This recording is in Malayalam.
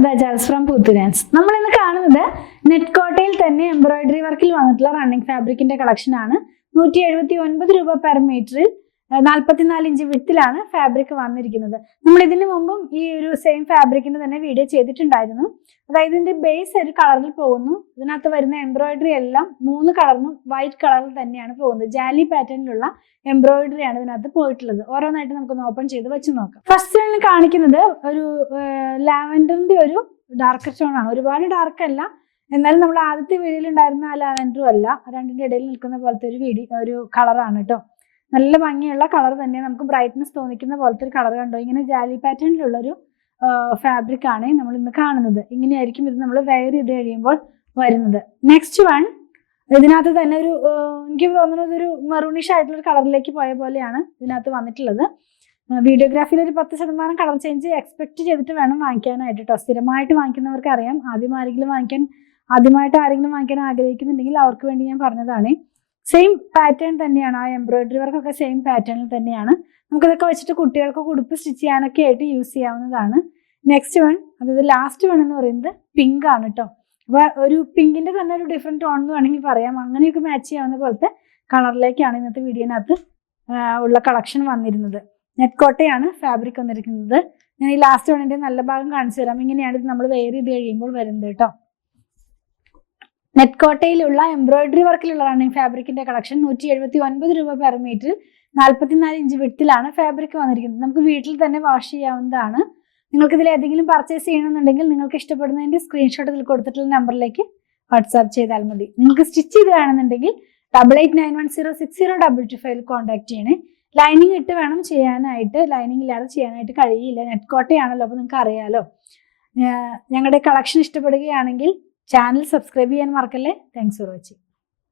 Sharda Charles from Puthurans. നമ്മൾ ഇന്ന് കാണുന്നത് നെറ്റ് കോട്ടയിൽ തന്നെ എംബ്രോയിഡറി വർക്കിൽ വന്നിട്ടുള്ള റണ്ണിങ് ഫാബ്രിക്കിന്റെ കളക്ഷൻ ആണ്. 179 രൂപ പെർ മീറ്ററിൽ 44 ഇഞ്ച് വിഡ്ത്തിലാണ് ഫാബ്രിക് വന്നിരിക്കുന്നത്. നമ്മൾ ഇതിനു മുമ്പും ഈ ഒരു സെയിം ഫാബ്രിക്കിന്റെ തന്നെ വീഡിയോ ചെയ്തിട്ടുണ്ടായിരുന്നു. അതായത് ഇതിന്റെ ബേസ് ഒരു കളറിൽ പോകുന്നു. ഇതിനകത്ത് വരുന്ന എംബ്രോയിഡറി എല്ലാം 3 കളറിനും വൈറ്റ് കളറിൽ തന്നെയാണ് പോകുന്നത്. ജാലി പാറ്റേണിലുള്ള എംബ്രോയിഡറി ആണ് ഇതിനകത്ത് പോയിട്ടുള്ളത്. ഓരോന്നായിട്ട് നമുക്കൊന്ന് ഓപ്പൺ ചെയ്ത് വെച്ച് നോക്കാം. ഫസ്റ്റ് ഞാൻ കാണിക്കുന്നത് ഒരു ലാവൻഡറിന്റെ ഒരു ഡാർക്ക് ടോൺ ആണ്. ഒരുപാട് ഡാർക്ക് അല്ല, എന്നാലും നമ്മൾ ആദ്യത്തെ വീഡിയോയിൽ ഉണ്ടായിരുന്ന ആ ലാവൻഡറും അല്ല, രണ്ടിന്റെ ഇടയിൽ നിൽക്കുന്ന പോലത്തെ ഒരു കളറാണ് കേട്ടോ. നല്ല ഭംഗിയുള്ള കളർ തന്നെ, നമുക്ക് ബ്രൈറ്റ്നസ് തോന്നിക്കുന്ന പോലത്തെ ഒരു കളർ കണ്ടോ. ഇങ്ങനെ ജാലി പാറ്റേണിലുള്ളൊരു ഫാബ്രിക് ആണ് നമ്മൾ ഇന്ന് കാണുന്നത്. ഇങ്ങനെയായിരിക്കും ഇത് നമ്മൾ വെയർ ചെയ്ത് കഴിയുമ്പോൾ വരുന്നത്. നെക്സ്റ്റ് വൺ, ഇതിനകത്ത് തന്നെ ഒരു എനിക്ക് തോന്നുന്നത് ഒരു മെറൂണിഷ് ആയിട്ടുള്ള കളറിലേക്ക് പോയ പോലെയാണ് ഇതിനകത്ത് വന്നിട്ടുള്ളത്. വീഡിയോഗ്രാഫിയിൽ ഒരു 10% കളർ ചേഞ്ച് എക്സ്പെക്ട് ചെയ്തിട്ട് വേണം വാങ്ങിക്കാനായിട്ട് കേട്ടോ. സ്ഥിരമായിട്ട് വാങ്ങിക്കുന്നവർക്ക് അറിയാം. ആദ്യമായിട്ട് ആരെങ്കിലും വാങ്ങിക്കാൻ ആഗ്രഹിക്കുന്നുണ്ടെങ്കിൽ അവർക്ക് വേണ്ടി ഞാൻ പറഞ്ഞതാണ്. സെയിം പാറ്റേൺ തന്നെയാണ്, ആ എംബ്രോയിഡറി വർക്കൊക്കെ സെയിം പാറ്റേണിൽ തന്നെയാണ്. നമുക്കിതൊക്കെ വെച്ചിട്ട് കുട്ടികൾക്ക് ഉടുപ്പ് സ്റ്റിച്ച് ചെയ്യാനൊക്കെ ആയിട്ട് യൂസ് ചെയ്യാവുന്നതാണ്. നെക്സ്റ്റ് വൺ, അതായത് ലാസ്റ്റ് വൺ എന്ന് പറയുന്നത് പിങ്ക് ആണ് കേട്ടോ. അപ്പൊ ഒരു പിങ്കിന്റെ തന്നെ ഒരു ഡിഫറെന്റ് ടോൺ എന്ന് വേണമെങ്കിൽ പറയാം. അങ്ങനെയൊക്കെ മാച്ച് ചെയ്യാവുന്ന പോലത്തെ കളറിലേക്കാണ് ഇന്നത്തെ വീഡിയോനകത്ത് ഉള്ള കളക്ഷൻ വന്നിരുന്നത്. നെറ്റ് കോട്ടയാണ് ഫാബ്രിക് വന്നിരിക്കുന്നത്. ഞാൻ ഈ ലാസ്റ്റ് വണ്ണിന്റെ നല്ല ഭാഗം കാണിച്ചു തരാം. ഇങ്ങനെയാണ് ഇത് നമ്മൾ വെയർ ചെയ്ത് കഴിയുമ്പോൾ വരുന്നത് കേട്ടോ. നെറ്റ് കോട്ടയിലുള്ള എംബ്രോയിഡറി വർക്കിലുള്ള റണ്ണിങ് ഫാബ്രിക്കിന്റെ കളക്ഷൻ 179 രൂപ പെർ മീറ്റർ 44 ഇഞ്ച് വിഡ്ത്തിലാണ് ഫാബ്രിക് വന്നിരിക്കുന്നത്. നമുക്ക് വീട്ടിൽ തന്നെ വാഷ് ചെയ്യാവുന്നതാണ്. നിങ്ങൾക്ക് ഇതിൽ ഏതെങ്കിലും പർച്ചേസ് ചെയ്യണമെന്നുണ്ടെങ്കിൽ നിങ്ങൾക്ക് ഇഷ്ടപ്പെടുന്നതിന്റെ സ്ക്രീൻഷോട്ട് ഇതിൽ കൊടുത്തിട്ടുള്ള നമ്പറിലേക്ക് വാട്സാപ്പ് ചെയ്താൽ മതി. നിങ്ങൾക്ക് സ്റ്റിച്ച് ചെയ്ത് വേണമെന്നുണ്ടെങ്കിൽ 8891060225 കോൺടാക്ട് ചെയ്യണേ. ലൈനിങ് ഇട്ട് വേണം ചെയ്യാനായിട്ട്, ലൈനിങ് ഇല്ലാതെ ചെയ്യാനായിട്ട് കഴിയില്ല. നെറ്റ് കോട്ടയാണല്ലോ, അപ്പോൾ നിങ്ങൾക്ക് അറിയാലോ. ഞങ്ങളുടെ കളക്ഷൻ ഇഷ്ടപ്പെടുകയാണെങ്കിൽ ചാനൽ സബ്സ്ക്രൈബ് ചെയ്യാൻ മറക്കല്ലേ. Thanks for watching.